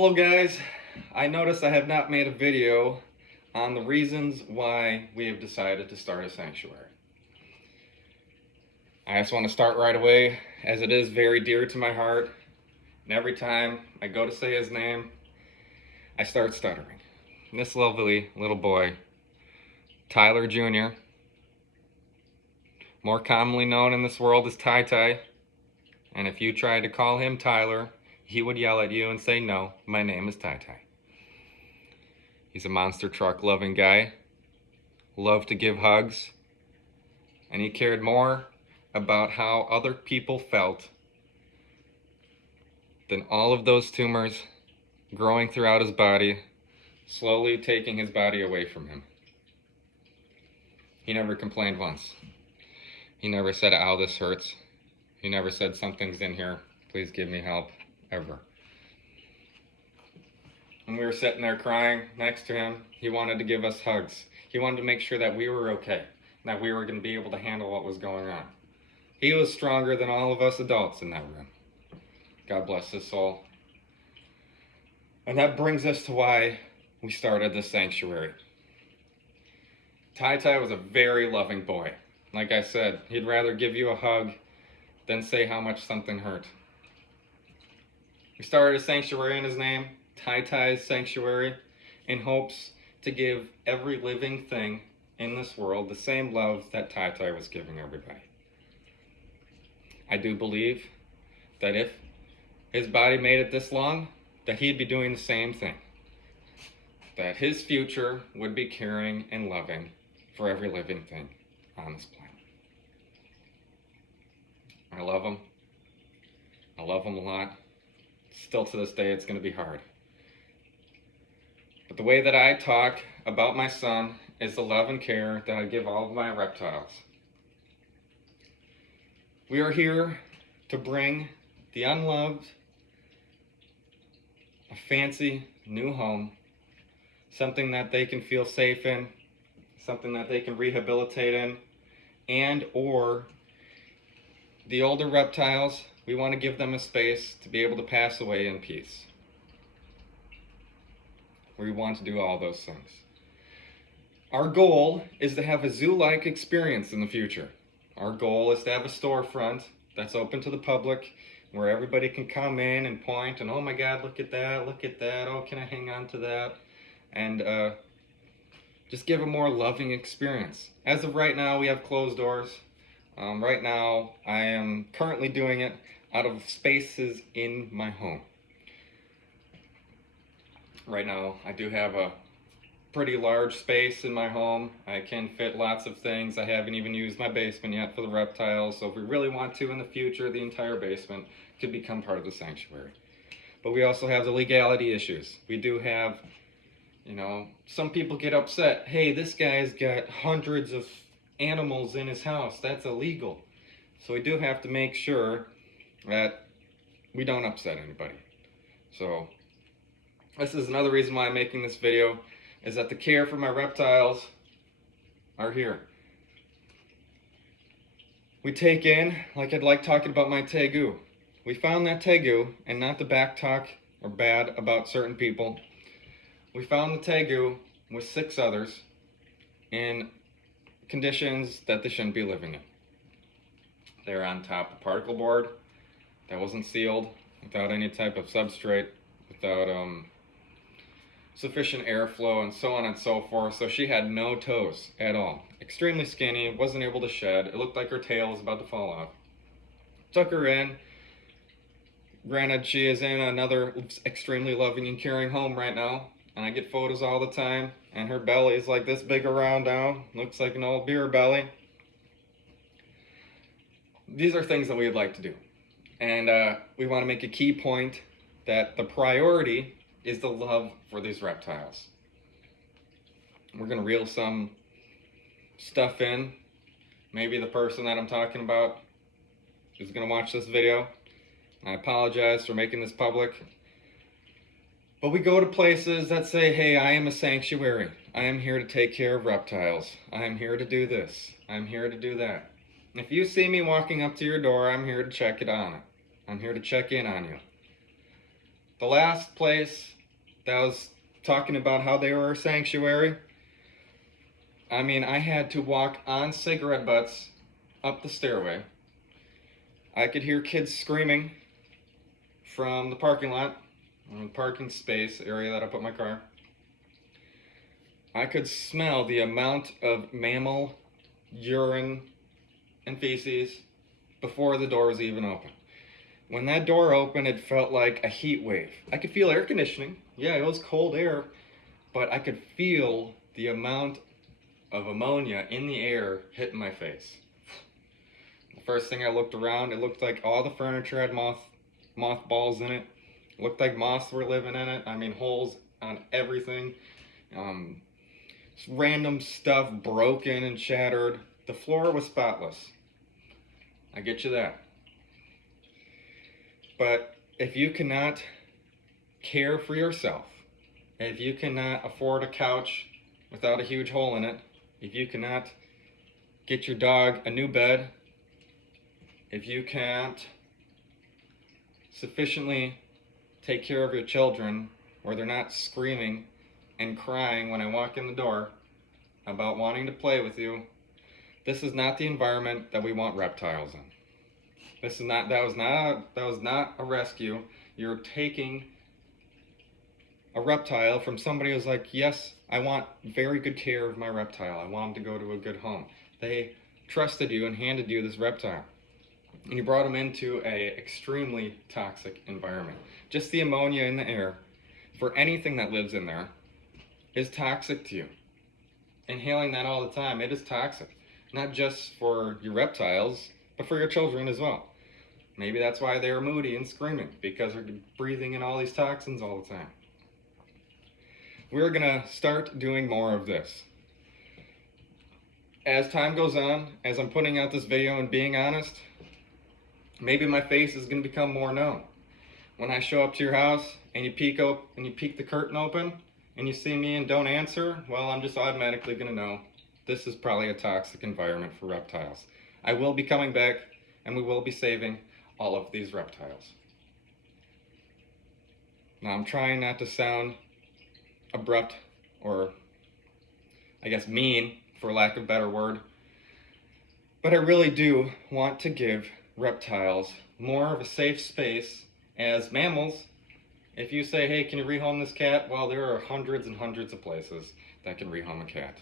Hello guys, I noticed I have not made a video on the reasons why we have decided to start a sanctuary. I just want to start right away, as it is very dear to my heart, and every time I go to say his name, I start stuttering. And this lovely little boy, Tyler Jr., more commonly known in this world as TyTy, and if you tried to call him Tyler, he would yell at you and say, "No, my name is TyTy." He's a monster truck loving guy, loved to give hugs, and he cared more about how other people felt than all of those tumors growing throughout his body, slowly taking his body away from him. He never complained once. He never said, "Ow, this hurts." He never said, "Something's in here, please give me help," ever. When we were sitting there crying next to him, he wanted to give us hugs. He wanted to make sure that we were okay, that we were going to be able to handle what was going on. He was stronger than all of us adults in that room. God bless his soul. And that brings us to why we started this sanctuary. TyTy was a very loving boy. Like I said, he'd rather give you a hug than say how much something hurt. We started a sanctuary in his name, TyTy's Sanctuary, in hopes to give every living thing in this world the same love that TyTy was giving everybody. I do believe that if his body made it this long, that he'd be doing the same thing. That his future would be caring and loving for every living thing on this planet. I love him. I love him a lot. Still to this day, it's going to be hard. But the way that I talk about my son is the love and care that I give all of my reptiles. We are here to bring the unloved a fancy new home, something that they can feel safe in, something that they can rehabilitate in, and or the older reptiles, we want to give them a space to be able to pass away in peace. We want to do all those things. Our goal is to have a zoo-like experience in the future. Our goal is to have a storefront that's open to the public, where everybody can come in and point and, "Oh my God, look at that, oh, can I hang on to that?" And just give a more loving experience. As of right now, we have closed doors. Right now, I am currently doing it out of spaces in my home. Right now, I do have a pretty large space in my home. I can fit lots of things. I haven't even used my basement yet for the reptiles, so if we really want to in the future, the entire basement could become part of the sanctuary. But we also have the legality issues. We do have, some people get upset. "Hey, this guy's got hundreds of animals in his house. That's illegal." So we do have to make sure that we don't upset anybody. So this is another reason why I'm making this video, is that the care for my reptiles are here. We take in, like I'd like talking about my tegu. We found that tegu, and not to back talk or bad about certain people, we found the tegu with 6 others in conditions that they shouldn't be living in. They're on top of particle board that wasn't sealed, without any type of substrate, without sufficient airflow, and so on and so forth. So she had no toes at all. Extremely skinny, wasn't able to shed. It looked like her tail was about to fall off. Took her in. Granted, she is in another extremely loving and caring home right now, and I get photos all the time, and her belly is like this big around now. Looks like an old beer belly. These are things that we'd like to do. And we want to make a key point that the priority is the love for these reptiles. We're going to reel some stuff in. Maybe the person that I'm talking about is going to watch this video. I apologize for making this public. But we go to places that say, "Hey, I am a sanctuary. I am here to take care of reptiles. I am here to do this. I'm here to do that." If you see me walking up to your door, I'm here to check it on it. I'm here to check in on you. The last place that was talking about how they were a sanctuary, I mean, I had to walk on cigarette butts up the stairway. I could hear kids screaming from the parking lot, or the parking space area that I put my car. I could smell the amount of mammal urine and feces before the door was even open. When that door opened, it felt like a heat wave. I could feel air conditioning. Yeah, it was cold air, but I could feel the amount of ammonia in the air hitting my face. The first thing I looked around, it looked like all the furniture had mothballs in it. It looked like moths were living in it. I mean, holes on everything. Random stuff broken and shattered. The floor was spotless. I get you that. But if you cannot care for yourself, if you cannot afford a couch without a huge hole in it, if you cannot get your dog a new bed, if you can't sufficiently take care of your children where they're not screaming and crying when I walk in the door about wanting to play with you, this is not the environment that we want reptiles in. That was not a rescue. You're taking a reptile from somebody who's like, yes, I want very good care of my reptile. I want him to go to a good home. They trusted you and handed you this reptile. And you brought him into a extremely toxic environment. Just the ammonia in the air for anything that lives in there is toxic to you. Inhaling that all the time, it is toxic. Not just for your reptiles, but for your children as well. Maybe that's why they're moody and screaming, because they're breathing in all these toxins all the time. We're gonna start doing more of this. As time goes on, as I'm putting out this video and being honest, maybe my face is gonna become more known. When I show up to your house and you peek the curtain open and you see me and don't answer, well, I'm just automatically gonna know this is probably a toxic environment for reptiles. I will be coming back and we will be saving all of these reptiles. Now, I'm trying not to sound abrupt or I guess mean, for lack of a better word, but I really do want to give reptiles more of a safe space. As mammals, if you say, hey, can you rehome this cat? Well, there are hundreds and hundreds of places that can rehome a cat.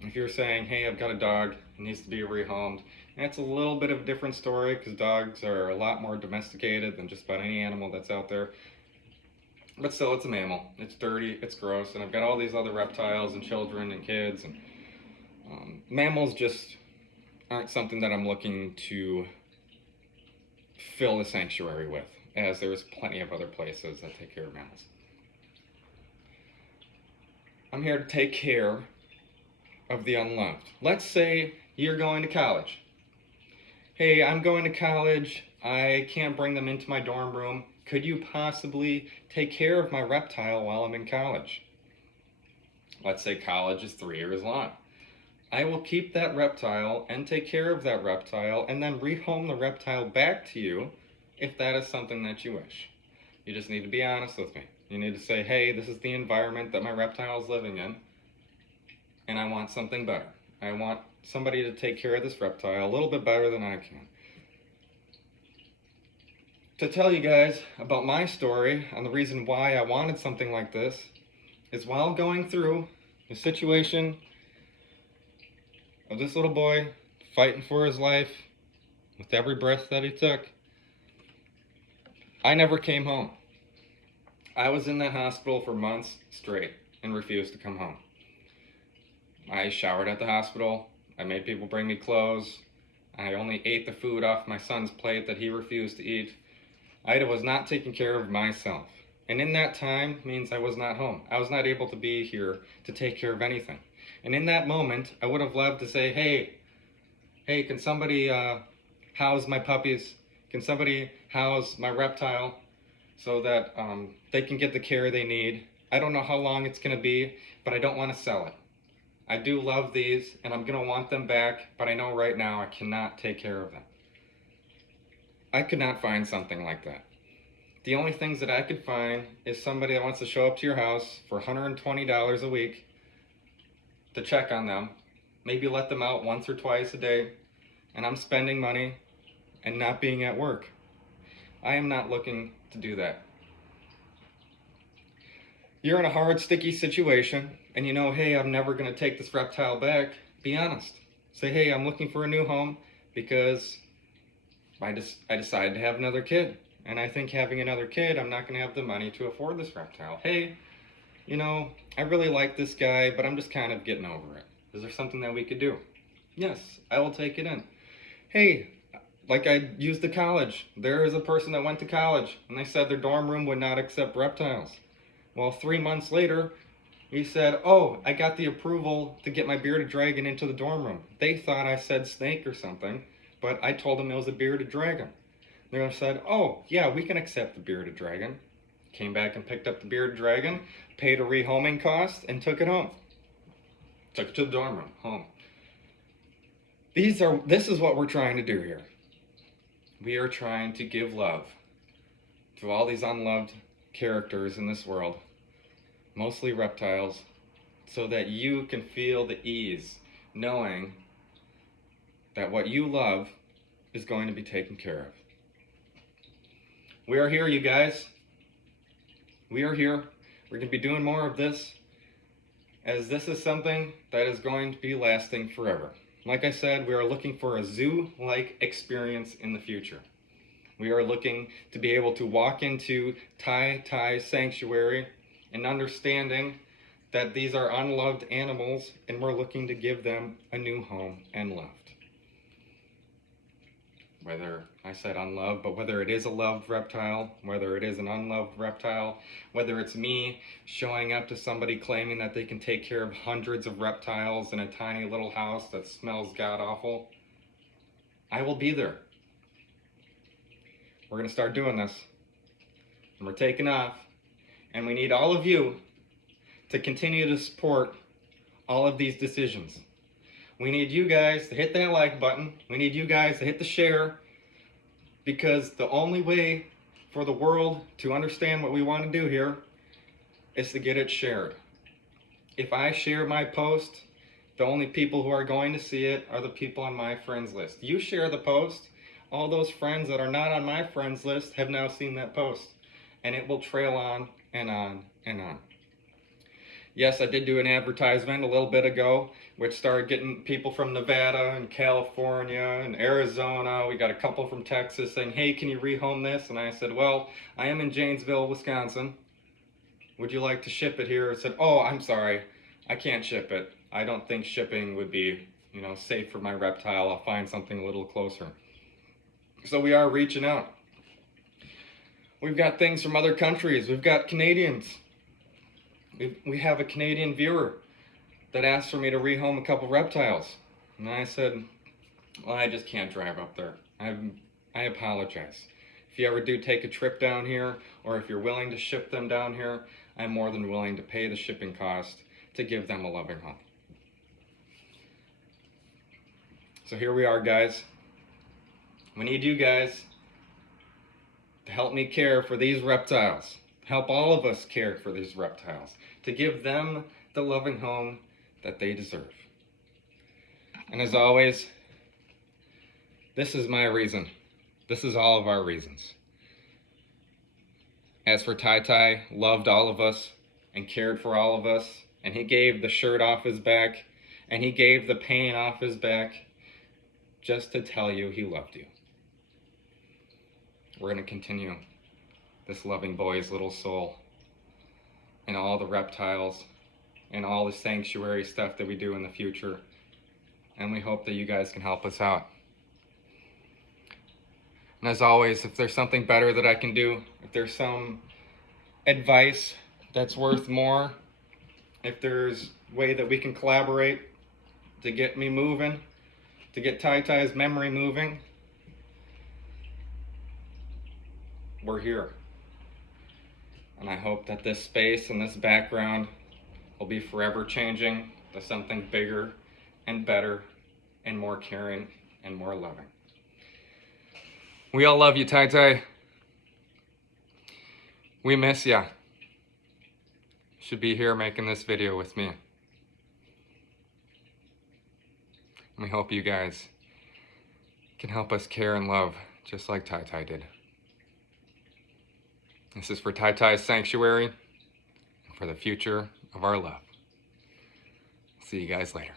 If you're saying, hey, I've got a dog, it needs to be rehomed, that's a little bit of a different story because dogs are a lot more domesticated than just about any animal that's out there. But still, it's a mammal. It's dirty, it's gross, and I've got all these other reptiles and children and kids, and mammals just aren't something that I'm looking to fill the sanctuary with, as there's plenty of other places that take care of mammals. I'm here to take care of the unloved. Let's say you're going to college. Hey, I'm going to college. I can't bring them into my dorm room. Could you possibly take care of my reptile while I'm in college? Let's say college is 3 years long. I will keep that reptile and take care of that reptile and then rehome the reptile back to you if that is something that you wish. You just need to be honest with me. You need to say, hey, this is the environment that my reptile is living in, and I want something better. I want somebody to take care of this reptile a little bit better than I can. To tell you guys about my story and the reason why I wanted something like this is while going through the situation of this little boy fighting for his life with every breath that he took, I never came home. I was in that hospital for months straight and refused to come home. I showered at the hospital. I made people bring me clothes. I only ate the food off my son's plate that he refused to eat. I was not taking care of myself. And in that time means I was not home. I was not able to be here to take care of anything. And in that moment, I would have loved to say, hey, can somebody house my puppies? Can somebody house my reptile so that they can get the care they need? I don't know how long it's going to be, but I don't want to sell it. I do love these, and I'm going to want them back, but I know right now I cannot take care of them. I could not find something like that. The only things that I could find is somebody that wants to show up to your house for $120 a week to check on them, maybe let them out once or twice a day, and I'm spending money and not being at work. I am not looking to do that. You're in a hard, sticky situation, and you know, hey, I'm never going to take this reptile back. Be honest. Say, hey, I'm looking for a new home because I decided to have another kid. And I think having another kid, I'm not going to have the money to afford this reptile. Hey, you know, I really like this guy, but I'm just kind of getting over it. Is there something that we could do? Yes, I will take it in. Hey, like I used the college. There is a person that went to college, and they said their dorm room would not accept reptiles. Well, 3 months later, he said, oh, I got the approval to get my bearded dragon into the dorm room. They thought I said snake or something, but I told them it was a bearded dragon. They said, oh, yeah, we can accept the bearded dragon. Came back and picked up the bearded dragon, paid a rehoming cost, and took it home. Took it to the dorm room, home. This is what we're trying to do here. We are trying to give love to all these unloved characters in this world, mostly reptiles, so that you can feel the ease knowing that what you love is going to be taken care of. We are here, you guys. We are here. We're going to be doing more of this, as this is something that is going to be lasting forever. Like I said, we are looking for a zoo-like experience in the future. We are looking to be able to walk into TyTy Sanctuary and understanding that these are unloved animals, and we're looking to give them a new home and loved. Whether I said unloved, but whether it is a loved reptile, whether it is an unloved reptile, whether it's me showing up to somebody claiming that they can take care of hundreds of reptiles in a tiny little house that smells god-awful, I will be there. We're going to start doing this, and we're taking off, and we need all of you to continue to support all of these decisions. We need you guys to hit that like button. We need you guys to hit the share, because the only way for the world to understand what we want to do here is to get it shared. If I share my post, the only people who are going to see it are the people on my friends list. You share the post, all those friends that are not on my friends list have now seen that post, and it will trail on and on and on. Yes, I did do an advertisement a little bit ago, which started getting people from Nevada and California and Arizona. We got a couple from Texas saying, hey, can you rehome this? And I said, well, I am in Janesville, Wisconsin. Would you like to ship it here? I said, oh, I'm sorry, I can't ship it. I don't think shipping would be, safe for my reptile. I'll find something a little closer. So we are reaching out. We've got things from other countries. We've got Canadians. We have a Canadian viewer that asked for me to rehome a couple reptiles. And I said, well, I just can't drive up there. I apologize. If you ever do take a trip down here, or if you're willing to ship them down here, I'm more than willing to pay the shipping cost to give them a loving home. So here we are, guys. We need you guys to help me care for these reptiles. Help all of us care for these reptiles, to give them the loving home that they deserve. And as always, this is my reason. This is all of our reasons. As for TyTy, loved all of us and cared for all of us, and he gave the shirt off his back, and he gave the pain off his back just to tell you he loved you. We're going to continue this loving boy's little soul and all the reptiles and all the sanctuary stuff that we do in the future. And we hope that you guys can help us out. And as always, if there's something better that I can do, if there's some advice that's worth more, if there's a way that we can collaborate to get me moving, to get TyTy's memory moving, we're here. And I hope that this space and this background will be forever changing to something bigger and better and more caring and more loving. We all love you, TyTy. We miss ya. Should be here making this video with me. And we hope you guys can help us care and love just like TyTy did. This is for TyTy's Sanctuary and for the future of our love. See you guys later.